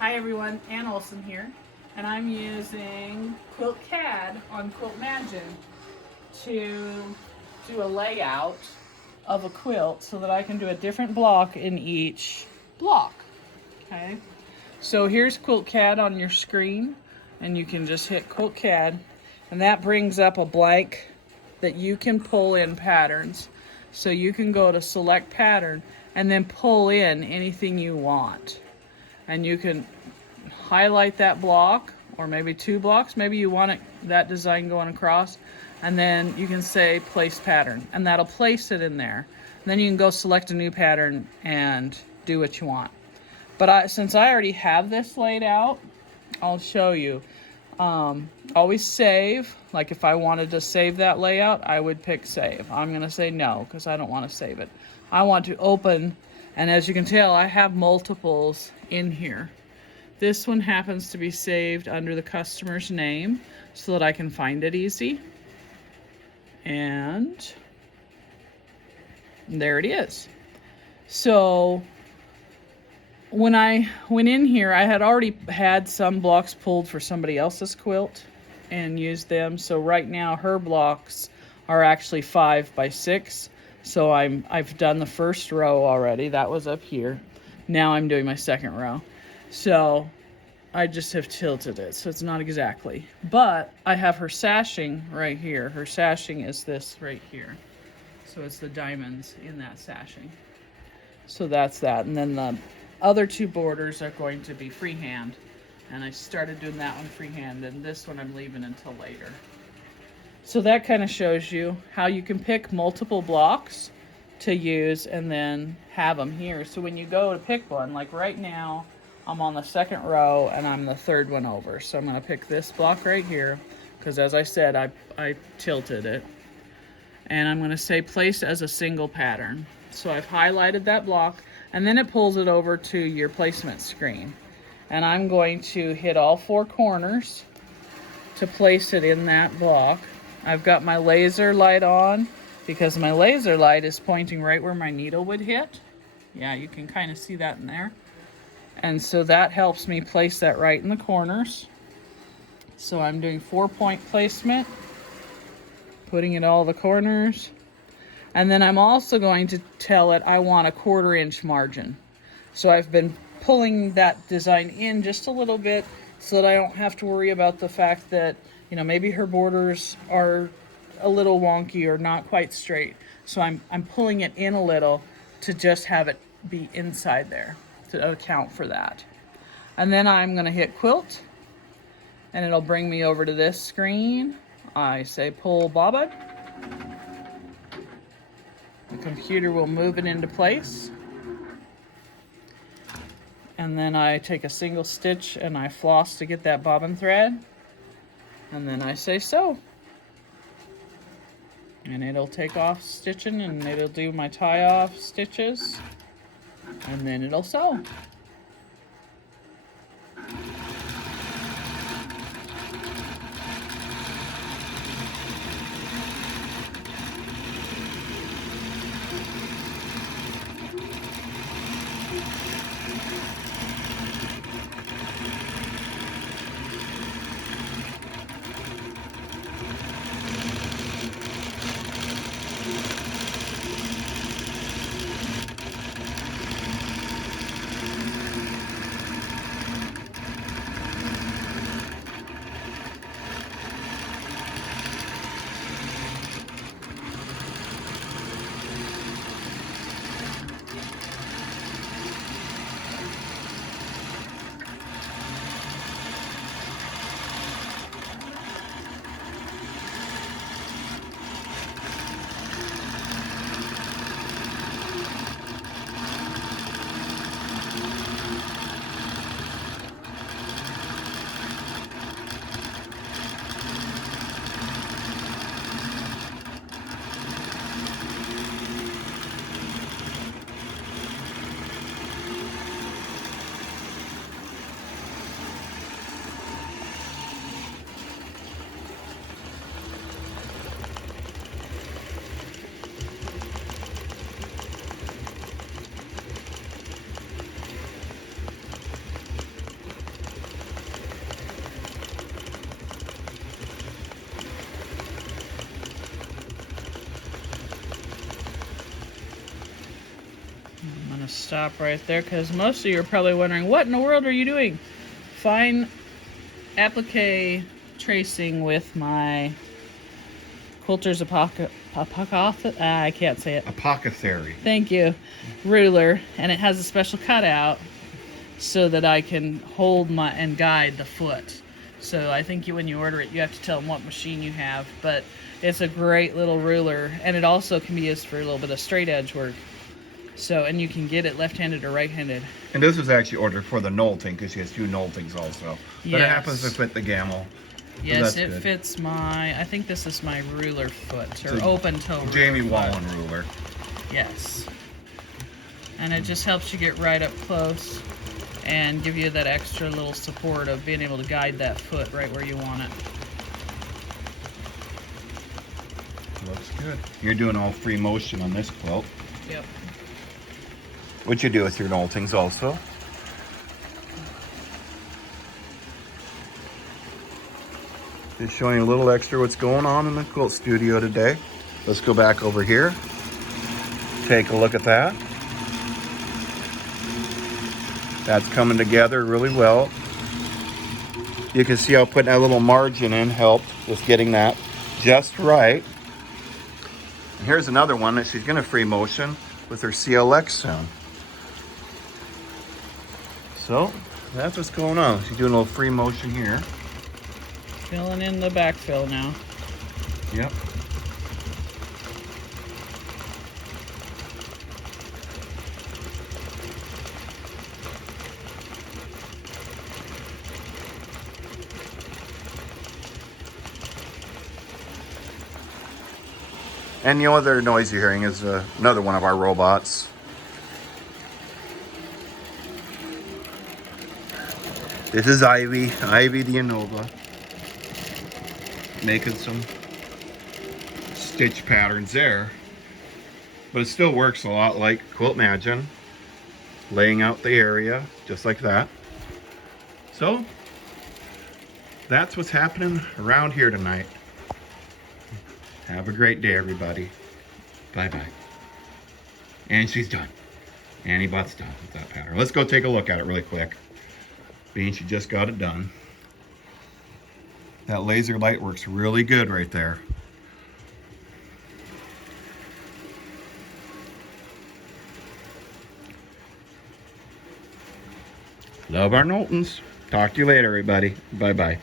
Hi everyone, Ann Olson here, and I'm using Quilt CAD on QuiltMagine to do a layout of a quilt so that I can do a different block in each block. Okay, so here's Quilt CAD on your screen, and you can just hit Quilt CAD, and that brings up a blank that you can pull in patterns. So you can go to select pattern and then pull in anything you want. And you can highlight that block, or maybe two blocks, maybe you want that design going across, and then you can say place pattern, and that'll place it in there. And then you can go select a new pattern and do what you want. But since I already have this laid out, I'll show you. Always save. Like if I wanted to save that layout, I would pick save. I'm gonna say no because I don't want to save it. I want to open, and as you can tell, I have multiples in here. This one happens to be saved under the customer's name so that I can find it easy. And there it is. So when I went in here, I had already had some blocks pulled for somebody else's quilt and used them. So right now her blocks are actually 5 by 6. So I've done the first row already. That was up here. Now I'm doing my second row. So I just have tilted it, so it's not exactly. But I have her sashing right here. Her sashing is this right here. So it's the diamonds in that sashing. So that's that. And then the other two borders are going to be freehand. And I started doing that one freehand, and this one I'm leaving until later. So that kind of shows you how you can pick multiple blocks to use and then have them here. So when you go to pick one, like right now, I'm on the second row and I'm the third one over. So I'm gonna pick this block right here because as I said, I tilted it. And I'm gonna say place as a single pattern. So I've highlighted that block and then it pulls it over to your placement screen. And I'm going to hit all 4 corners to place it in that block. I've got my laser light on because my laser light is pointing right where my needle would hit. Yeah, you can kind of see that in there. And so that helps me place that right in the corners. So I'm doing 4-point placement, putting it all the corners. And then I'm also going to tell it I want a 1/4 inch margin. So I've been pulling that design in just a little bit so that I don't have to worry about the fact that, you know, maybe her borders are a little wonky or not quite straight. So I'm pulling it in a little to just have it be inside there to account for that. And then I'm gonna hit quilt and it'll bring me over to this screen. I say pull bobbin. The computer will move it into place. And then I take a single stitch and I floss to get that bobbin thread. And then I say sew. And it'll take off stitching and it'll do my tie off stitches. And then it'll sew. stop right there because most of you are probably wondering, what in the world are you doing? Fine applique tracing with my quilters I can't say it. Apothecary. Thank you. Ruler, and it has a special cutout so that I can hold my and guide the foot. So I think when you order it, you have to tell them what machine you have, but it's a great little ruler, and it also can be used for a little bit of straight edge work. So, and you can get it left-handed or right-handed. And this was actually ordered for the knolting because she has 2 knoltings also. But Yes. it happens to fit the gamel. Yes, so it good. fits my, I think this is my ruler foot, or It's a open toe ruler Jamie foot. Wallen ruler. Yes. And it just helps you get right up close and give you that extra little support of being able to guide that foot right where you want it. Looks good. You're doing all free motion on this quilt. Yep. What you do with your knoltings also. Just showing you a little extra what's going on in the quilt studio today. Let's go back over here. Take a look at that. That's coming together really well. You can see how putting that little margin in helped with getting that just right. And here's another one that she's gonna free motion with her CLX soon. So that's what's going on. She's doing a little free motion here. Filling in the backfill now. Yep. And the other noise you're hearing is another one of our robots. This is Ivy the Innova, making some stitch patterns there. But it still works a lot like Quilt Imagine, laying out the area just like that. So that's what's happening around here tonight. Have a great day, everybody. Bye-bye. And she's done. Annie Butt's done with that pattern. Let's go take a look at it really quick. Being she just got it done. That laser light works really good right there. Love our Knowltons. Talk to you later, everybody. Bye-bye.